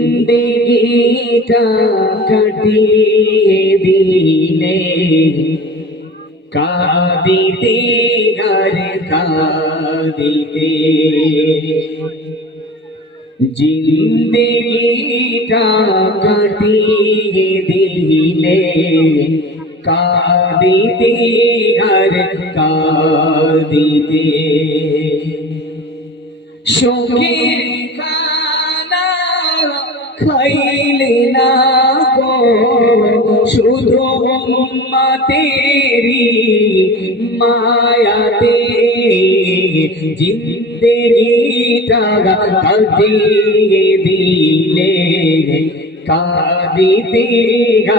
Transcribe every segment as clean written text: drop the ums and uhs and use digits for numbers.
জিন্দেগিটা কাটিয়ে দিলে কাঁদিতে আর কাঁদিতে, জিন্দেগিটা কাটিয়ে দিলে কাঁদিতে আর কাঁদিতে, সুখের খানা খাইলে না গো শুধু উম্মতেরি মায়াতে, জিন্দেগিটা কাটিয়ে দিলে কাঁদিতে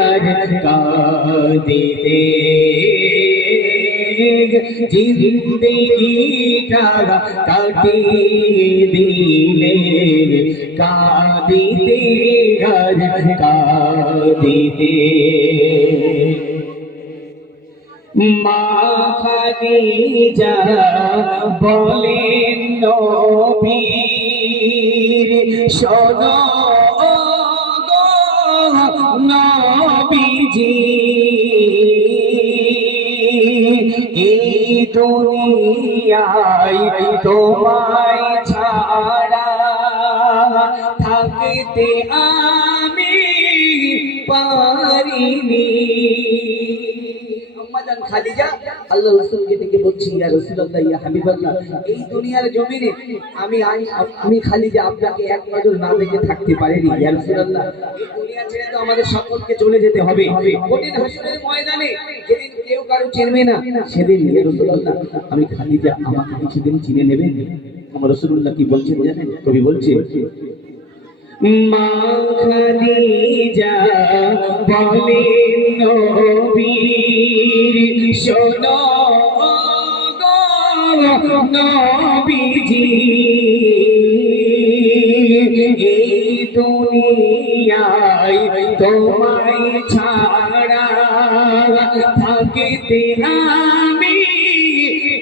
আর কাঁদিতে, জিন্দেগিটা কাটিয়ে দিলে কাঁদিতে আর কাঁদিতে। মা খাদিজা বলেন নবীর শোনো গো নবীজি, এই দুনিয়ায় তোমায় ছাড়া থাকতে আমি পারিনি। খাদিজা আল্লাহ রাসূলকে ডেকে বলছি, ইয়া রাসূলুল্লাহ, ইয়া হাবিবাল্লাহ, এই দুনিয়ার জমিনে আমি খাদিজা আপনাকে এক নজর না দেখে থাকতে পারিনি। ইয়া রাসূলুল্লাহ, এই দুনিয়া ছেড়ে তো আমাদের সকলকে চলে যেতে হবে। কঠিন হাসরের ময়দানে যেদিন কেউ কারো চিনবে না, সেদিন ইয়া রাসূলুল্লাহ আমি খাদিজা আমাকে কিছুদিন চিনে নেবেন। আমার রাসূলুল্লাহ কি বলছেন জানেন? কবি বলছে, মা খাদিজা বলেন নবীর শোনো গো নবীজি, এই দুনিয়ায় তোমায় ছাড়া থাকতে আমি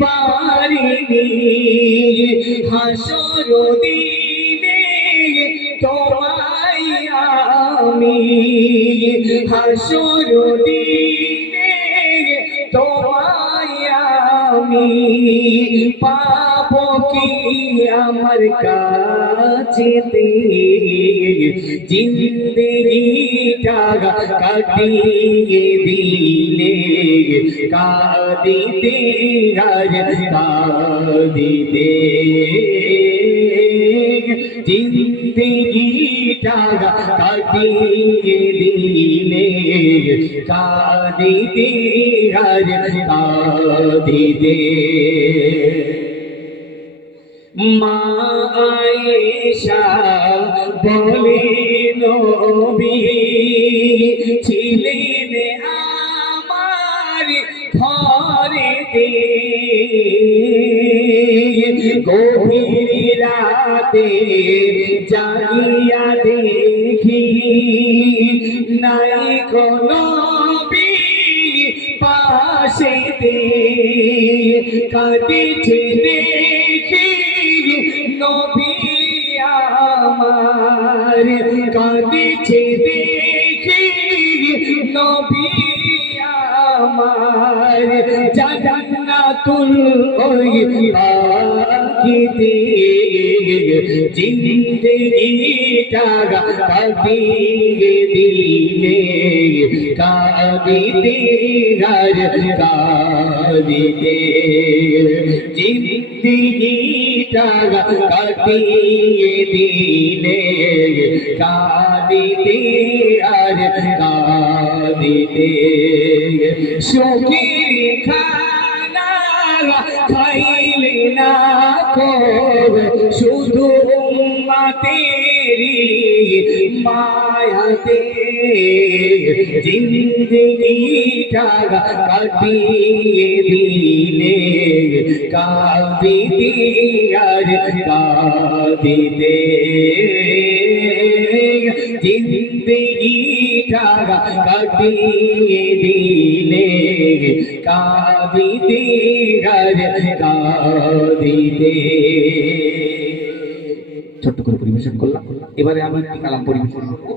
পারিনি। হাসর দিনে তোমায় আমি, হাসর দিনে তোমায় আমি পাবো কি আমার কাছেতে, জিন্দেগিটা কাটিয়ে দিলে কাঁদিতে আর কাঁদিতে, জিন্দেগিটা কাটিয়ে দিলে কাঁদিতে আর কাঁদিতে। মা আয়েশা বলেন নবী ছিলেন আমার ঘরেতে, গভীর রাতে জাগিয়া দেখি নাই কোনো নবী পাশেতে, কাঁদিছে দেখি নবী আমার, কাঁদিছে দেখি নবী আমার, জান্নাতুল ওই পাখিতে, জিন্দেগিটা কাটিয়ে দিলে কাঁদিতে আর কাঁদিতে, জিন্দেগিটা কাটিয়ে দিলে কাঁদিতে আর কাঁদিতে, সুখের খানা খাইলে না কো শুধু উম্মতেরি মায়াতে, জিন্দেগিটা কাটিয়ে দিলে কাঁদিতে আর কাঁদিতে, জিন্দেগিটা কাটিয়ে দিলে কাঁদিতে আর কাঁদিতে। ছোট্ট করে পরিবেশন করলাম। করলাম। এবারে আমি একটি কালাম পরিবেশন করবো।